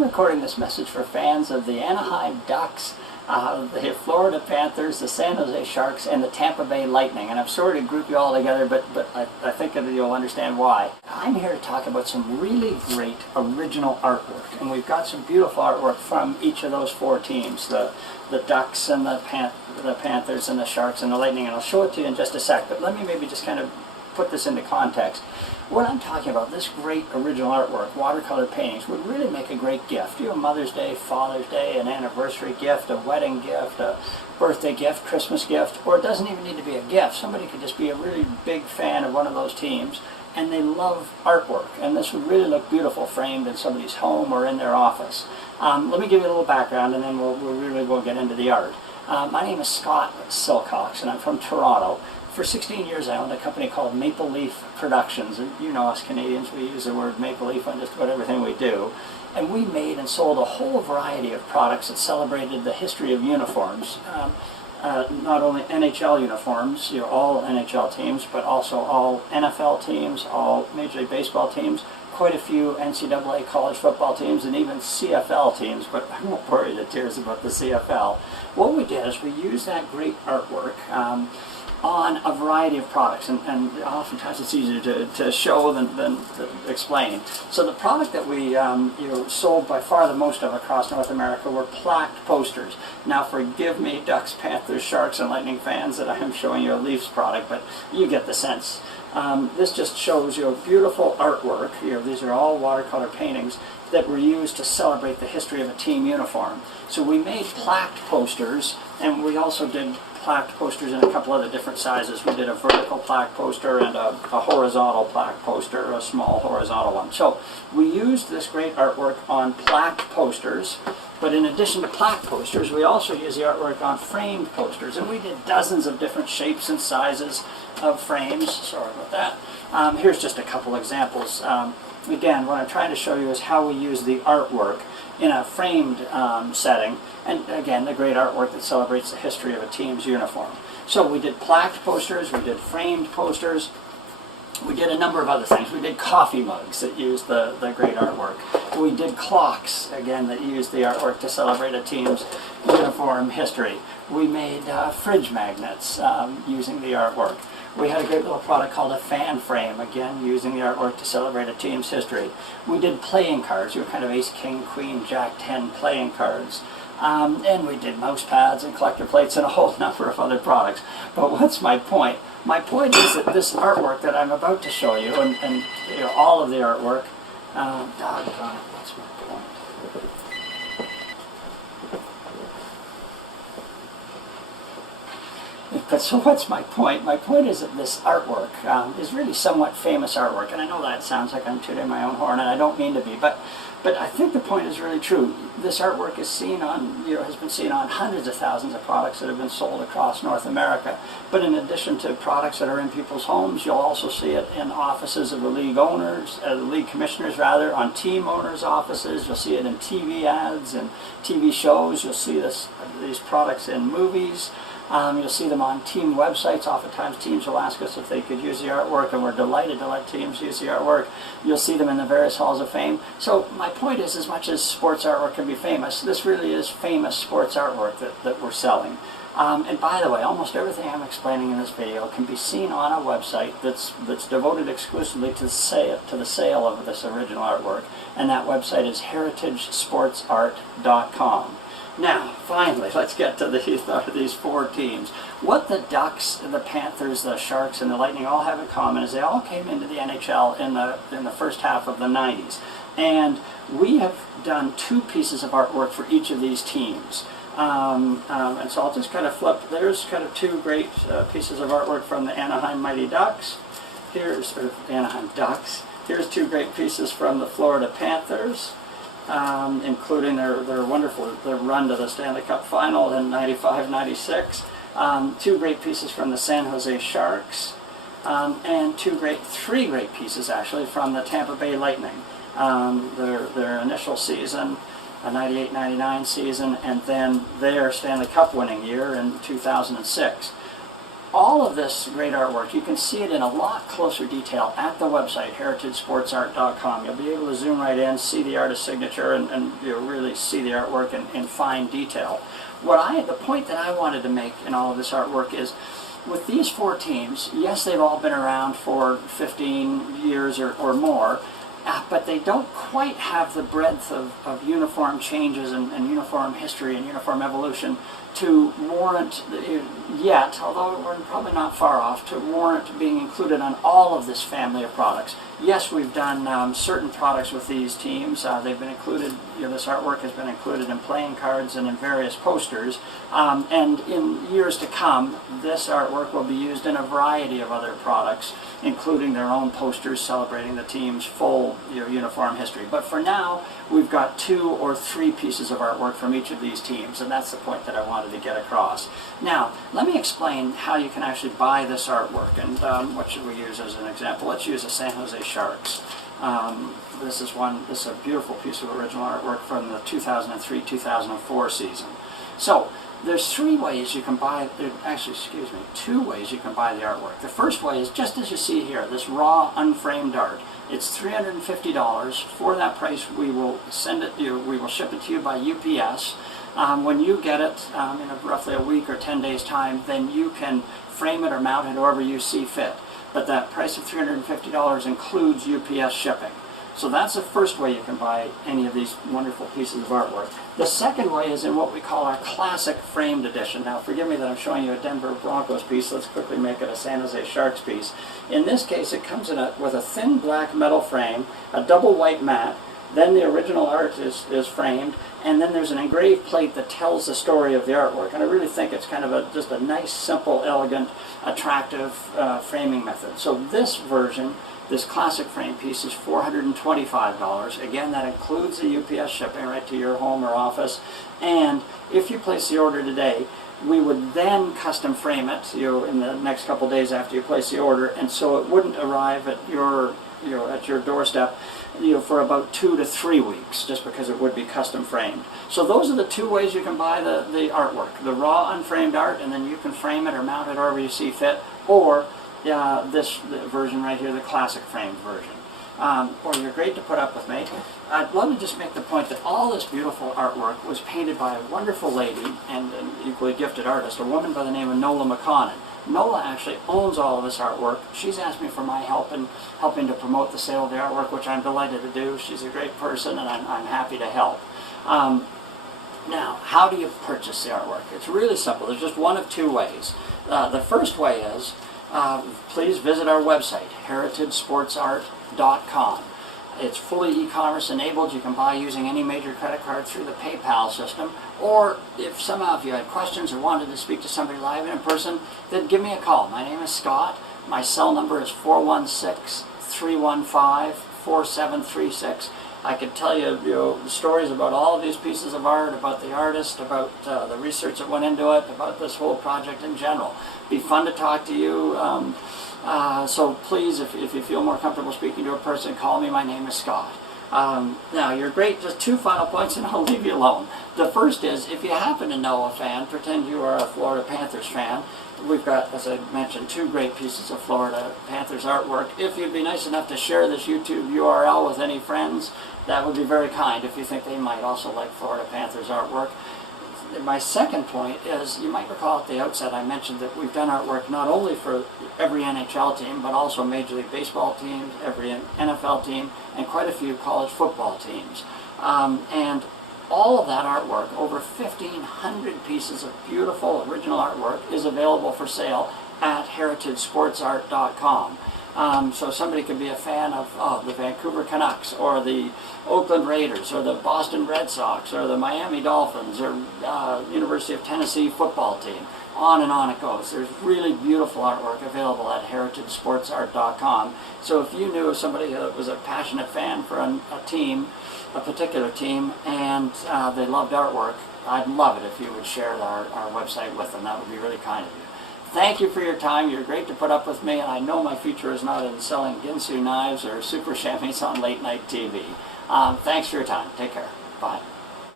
I'm recording this message for fans of the Anaheim Ducks, the Florida Panthers, the San Jose Sharks, and the Tampa Bay Lightning. And I'm sorry to group you all together, but I think that you'll understand why. I'm here to talk about some really great original artwork. And we've got some beautiful artwork from each of those four teams, the Ducks and the Panthers and the Sharks and the Lightning. And I'll show it to you in just a sec, but let me maybe just kind of put this into context. What I'm talking about, this great original artwork, watercolor paintings, would really make a great gift. You know, Mother's Day, Father's Day, an anniversary gift, a wedding gift, a birthday gift, Christmas gift, or it doesn't even need to be a gift. Somebody could just be a really big fan of one of those teams, and they love artwork, and this would really look beautiful framed in somebody's home or in their office. Let me give you a little background, and then we'll get into the art. My name is Scott Silcox, and I'm from Toronto. For 16 years I owned a company called Maple Leaf Productions, and you know us Canadians, we use the word maple leaf on just about everything we do. And we made and sold a whole variety of products that celebrated the history of uniforms. Not only NHL uniforms, you know, all NHL teams, but also all NFL teams, all Major League Baseball teams, quite a few NCAA college football teams, and even CFL teams, but I won't bore you to tears about the CFL. What we did is we used that great artwork on a variety of products, and oftentimes it's easier to show than explain. So the product that we sold by far the most of across North America were plaqued posters. Now forgive me, Ducks, Panthers, Sharks, and Lightning fans, that I am showing you a Leafs product, but you get the sense. This just shows you a beautiful artwork. These are all watercolor paintings that were used to celebrate the history of a team uniform. So we made plaqued posters, and we also did plaqued posters in a couple other different sizes. We did a vertical plaque poster and a horizontal plaque poster, a small horizontal one. So we used this great artwork on plaqued posters, but in addition to plaque posters, we also used the artwork on framed posters, and we did dozens of different shapes and sizes of frames. Sorry about that. Here's just a couple examples. Again, what I'm trying to show you is how we use the artwork in a framed setting, and again, the great artwork that celebrates the history of a team's uniform. So we did plaqued posters, we did framed posters, we did a number of other things. We did coffee mugs that used the great artwork. We did clocks, again, that used the artwork to celebrate a team's uniform history. We made fridge magnets using the artwork. We had a great little product called a fan frame, again, using the artwork to celebrate a team's history. We did playing cards. We were kind of ace, king, queen, jack, 10 playing cards. And we did mouse pads and collector plates and a whole number of other products. But what's my point? My point is that this artwork that I'm about to show you, and all of the artwork, doggone it, what's my point? But so what's my point? My point is that this artwork is really somewhat famous artwork, and I know that sounds like I'm tooting my own horn, and I don't mean to be, but I think the point is really true. This artwork is seen on, has been seen on hundreds of thousands of products that have been sold across North America. But in addition to products that are in people's homes, you'll also see it in offices of the league owners, the league commissioners rather, on team owners' offices. You'll see it in TV ads and TV shows. You'll see these products in movies. You'll see them on team websites. Oftentimes teams will ask us if they could use the artwork, and we're delighted to let teams use the artwork. You'll see them in the various halls of fame. So my point is, as much as sports artwork can be famous, this really is famous sports artwork that we're selling. And by the way, almost everything I'm explaining in this video can be seen on a website that's devoted exclusively to the sale of this original artwork, and that website is heritagesportsart.com. Now, finally, let's get to these four teams. What the Ducks, the Panthers, the Sharks, and the Lightning all have in common is they all came into the NHL in the first half of the 90s. And we have done two pieces of artwork for each of these teams. And so I'll just kind of flip. There's kind of two great pieces of artwork from the Anaheim Mighty Ducks. Here's Anaheim Ducks. Here's two great pieces from the Florida Panthers. Including their wonderful run to the Stanley Cup Final in 95-96. Two great pieces from the San Jose Sharks, and three great pieces actually from the Tampa Bay Lightning. Their initial season, a 98-99 season, and then their Stanley Cup winning year in 2006. all of this great artwork, you can see it in a lot closer detail at the website, heritagesportsart.com. You'll be able to zoom right in, see the artist's signature, and you'll really see the artwork in fine detail. The point that I wanted to make in all of this artwork is, with these 4 teams, yes, they've all been around for 15 years or more, but they don't quite have the breadth of uniform changes and uniform history and uniform evolution to warrant yet, although we're probably not far off, to warrant being included on all of this family of products. Yes, we've done certain products with these teams. They've been included, this artwork has been included in playing cards and in various posters. And in years to come, this artwork will be used in a variety of other products, including their own posters celebrating the team's full uniform history. But for now, we've got 2 or 3 pieces of artwork from each of these teams, and that's the point that I wanted to get across. Now, let me explain how you can actually buy this artwork, and what should we use as an example? Let's use the San Jose Sharks. This is a beautiful piece of original artwork from the 2003-2004 season. So, there's 3 ways you can buy, 2 ways you can buy the artwork. The first way is just as you see here, this raw, unframed art. It's $350. For that price, we will ship it to you by UPS. When you get it in roughly a week or 10 days' time, then you can frame it or mount it however you see fit. But that price of $350 includes UPS shipping. So that's the first way you can buy any of these wonderful pieces of artwork. The second way is in what we call our classic framed edition. Now forgive me that I'm showing you a Denver Broncos piece. Let's quickly make it a San Jose Sharks piece. In this case, it comes with a thin black metal frame, a double white mat, then the original art is framed, and then there's an engraved plate that tells the story of the artwork. And I really think it's kind of just a nice, simple, elegant, attractive framing method. So this version, this classic frame piece, is $425. Again, that includes the UPS shipping right to your home or office. And if you place the order today, we would then custom frame it in the next couple days after you place the order, and so it wouldn't arrive at your doorstep for about 2 to 3 weeks, just because it would be custom framed. So those are the 2 ways you can buy the artwork: the raw unframed art, and then you can frame it or mount it however you see fit, or this version right here, the classic framed version. Or you're great to put up with me. I'd love to just make the point that all this beautiful artwork was painted by a wonderful lady and an equally gifted artist, a woman by the name of Nola McConnon. Nola actually owns all of this artwork. She's asked me for my help in helping to promote the sale of the artwork, which I'm delighted to do. She's a great person, and I'm happy to help. Now, how do you purchase the artwork? It's really simple. There's just one of 2 ways. The first way is, please visit our website, heritagesportsart.com. It's fully e-commerce enabled. You can buy using any major credit card through the PayPal system. Or if somehow if you had questions or wanted to speak to somebody live and in person, then give me a call. My name is Scott. My cell number is 416-315-4736. I could tell you, stories about all of these pieces of art, about the artist, about the research that went into it, about this whole project in general. It'd be fun to talk to you. So please, if you feel more comfortable speaking to a person, call me. My name is Scott. Now, you're great. Just 2 final points and I'll leave you alone. The first is, if you happen to know a fan, pretend you are a Florida Panthers fan. We've got, as I mentioned, 2 great pieces of Florida Panthers artwork. If you'd be nice enough to share this YouTube URL with any friends, that would be very kind if you think they might also like Florida Panthers artwork. My second point is, you might recall at the outset I mentioned that we've done artwork not only for every NHL team, but also Major League Baseball teams, every NFL team, and quite a few college football teams. And all of that artwork, over 1,500 pieces of beautiful original artwork, is available for sale at heritagesportsart.com. So somebody could be a fan of the Vancouver Canucks, or the Oakland Raiders, or the Boston Red Sox, or the Miami Dolphins, or University of Tennessee football team. On and on it goes. There's really beautiful artwork available at heritagesportsart.com. So if you knew somebody who was a passionate fan for a team, a particular team, and they loved artwork, I'd love it if you would share our website with them. That would be really kind of you. Thank you for your time. You're great to put up with me, and I know my future is not in selling Ginsu knives or super chamois on late night TV. Thanks for your time. Take care. Bye.